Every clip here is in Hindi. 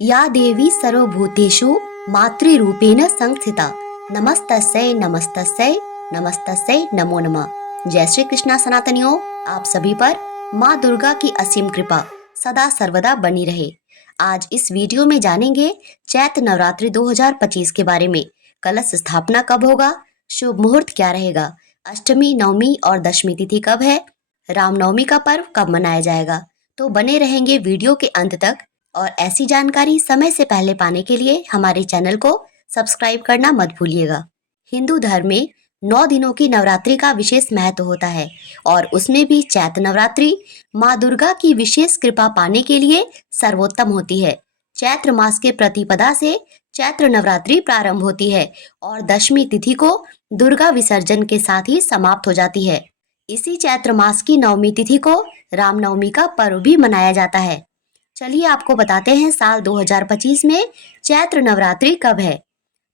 या देवी सर्वभूतेषु मातृरूपेण संस्थिता नमस्तस्यै नमस्तस्यै नमस्तस्यै नमो नमः। जय श्री कृष्णा सनातनियों, आप सभी पर माँ दुर्गा की असीम कृपा सदा सर्वदा बनी रहे। आज इस वीडियो में जानेंगे चैत्र नवरात्रि 2025 के बारे में। कलश स्थापना कब होगा, शुभ मुहूर्त क्या रहेगा, अष्टमी, नवमी और दशमी तिथि कब है, रामनवमी का पर्व कब मनाया जाएगा। तो बने रहेंगे वीडियो के अंत तक और ऐसी जानकारी समय से पहले पाने के लिए हमारे चैनल को सब्सक्राइब करना मत भूलिएगा। हिंदू धर्म में 9 दिनों की नवरात्रि का विशेष महत्व होता है और उसमें भी चैत्र नवरात्रि माँ दुर्गा की विशेष कृपा पाने के लिए सर्वोत्तम होती है। चैत्र मास के प्रतिपदा से चैत्र नवरात्रि प्रारंभ होती है और दशमी तिथि को दुर्गा विसर्जन के साथ ही समाप्त हो जाती है। इसी चैत्र मास की नवमी तिथि को रामनवमी का पर्व भी मनाया जाता है। चलिए आपको बताते हैं साल 2025 में चैत्र नवरात्रि कब है।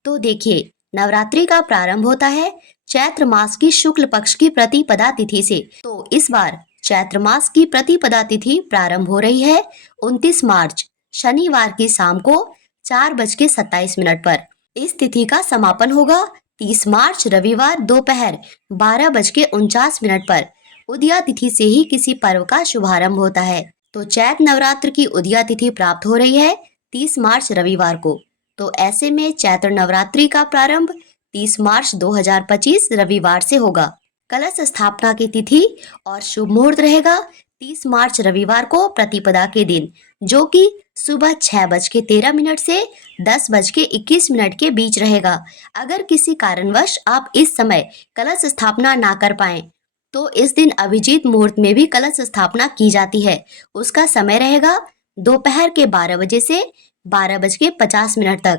तो देखिए, नवरात्रि का प्रारंभ होता है चैत्र मास की शुक्ल पक्ष की प्रतिपदा तिथि से। तो इस बार चैत्र मास की प्रतिपदा तिथि प्रारंभ हो रही है 29 मार्च शनिवार की शाम को 4:27 पर। इस तिथि का समापन होगा 30 मार्च रविवार दोपहर 12:49 पर। उदया तिथि से ही किसी पर्व का शुभारंभ होता है। तो चैत्र नवरात्र की उदया तिथि प्राप्त हो रही है 30 मार्च रविवार को। तो ऐसे में चैत्र नवरात्रि का प्रारंभ 30 मार्च 2025 रविवार से होगा। कलश स्थापना की तिथि और शुभ मुहूर्त रहेगा 30 मार्च रविवार को प्रतिपदा के दिन, जो कि सुबह 6:13 से 10:21 के बीच रहेगा। अगर किसी कारणवश आप इस समय कलश स्थापना ना कर पाए तो इस दिन अभिजीत मुहूर्त में भी कलश स्थापना की जाती है। उसका समय रहेगा दोपहर के 12 बजे से 12:50 तक।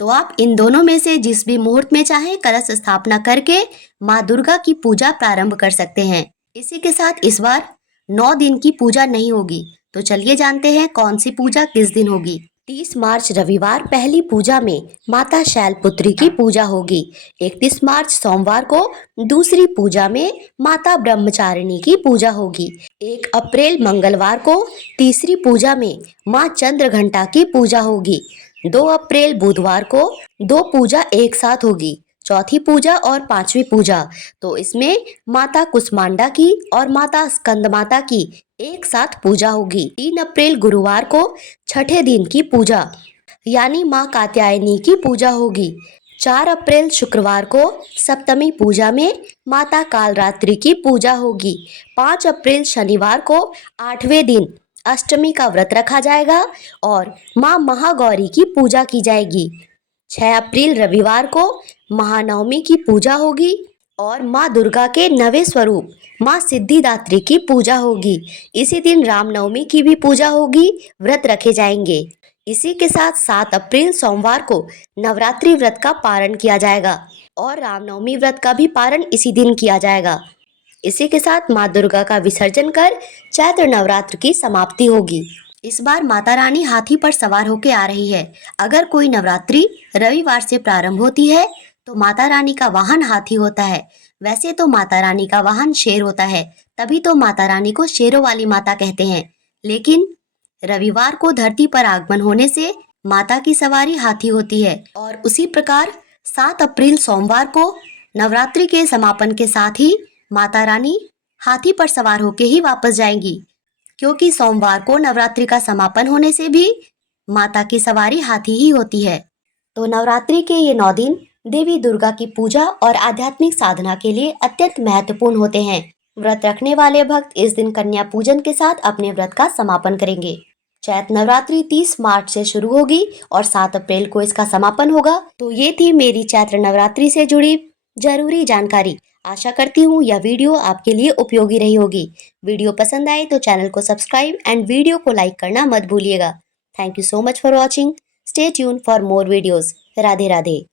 तो आप इन दोनों में से जिस भी मुहूर्त में चाहे कलश स्थापना करके माँ दुर्गा की पूजा प्रारंभ कर सकते हैं। इसी के साथ इस बार 9 दिन की पूजा नहीं होगी। तो चलिए जानते हैं कौन सी पूजा किस दिन होगी। 30 मार्च रविवार पहली पूजा में माता शैलपुत्री की पूजा होगी। 31 मार्च सोमवार को दूसरी पूजा में माता ब्रह्मचारिणी की पूजा होगी। 1 अप्रैल मंगलवार को तीसरी पूजा में माँ चंद्रघंटा की पूजा होगी। 2 अप्रैल बुधवार को 2 पूजा एक साथ होगी, चौथी पूजा और पांचवी पूजा। तो इसमें माता कुष्मांडा की और माता स्कंद माता की एक साथ पूजा होगी। 3 अप्रैल गुरुवार को छठे दिन की पूजा यानी माँ कात्यायनी की पूजा होगी। 4 अप्रैल शुक्रवार को सप्तमी पूजा में माता कालरात्रि की पूजा होगी। 5 अप्रैल शनिवार को 8वें दिन अष्टमी का व्रत रखा जाएगा और माँ महागौरी की पूजा की जाएगी। 6 अप्रैल रविवार को महानवमी की पूजा होगी और माँ दुर्गा के नवे स्वरूप माँ सिद्धिदात्री की पूजा होगी। इसी दिन रामनवमी की भी पूजा होगी, व्रत रखे जाएंगे। इसी के साथ 7 अप्रैल सोमवार को नवरात्रि व्रत का पारण किया जाएगा और रामनवमी व्रत का भी पारण इसी दिन किया जाएगा। इसी के साथ माँ दुर्गा का विसर्जन कर चैत्र नवरात्र की समाप्ति होगी। इस बार माता रानी हाथी पर सवार होकर आ रही है। अगर कोई नवरात्रि रविवार से प्रारंभ होती है तो माता रानी का वाहन हाथी होता है। वैसे तो माता रानी का वाहन शेर होता है, तभी तो माता रानी को शेरों वाली माता कहते हैं। लेकिन रविवार को धरती पर आगमन होने से माता की सवारी हाथी होती है। और उसी प्रकार 7 अप्रैल सोमवार को नवरात्रि के समापन के साथ ही माता रानी हाथी पर सवार होकर ही वापस जाएंगी, क्योंकि सोमवार को नवरात्रि का समापन होने से भी माता की सवारी हाथी ही होती है। तो नवरात्रि के ये 9 दिन देवी दुर्गा की पूजा और आध्यात्मिक साधना के लिए अत्यंत महत्वपूर्ण होते हैं। व्रत रखने वाले भक्त इस दिन कन्या पूजन के साथ अपने व्रत का समापन करेंगे। चैत्र नवरात्रि 30 मार्च से शुरू होगी और 7 अप्रैल को इसका समापन होगा। तो ये थी मेरी चैत्र नवरात्रि से जुड़ी जरूरी जानकारी। आशा करती हूँ यह वीडियो आपके लिए उपयोगी रही होगी। वीडियो पसंद आए तो चैनल को सब्सक्राइब एंड वीडियो को लाइक करना मत भूलिएगा। Thank you so much for watching. Stay tune for more videos. Radhe Radhe.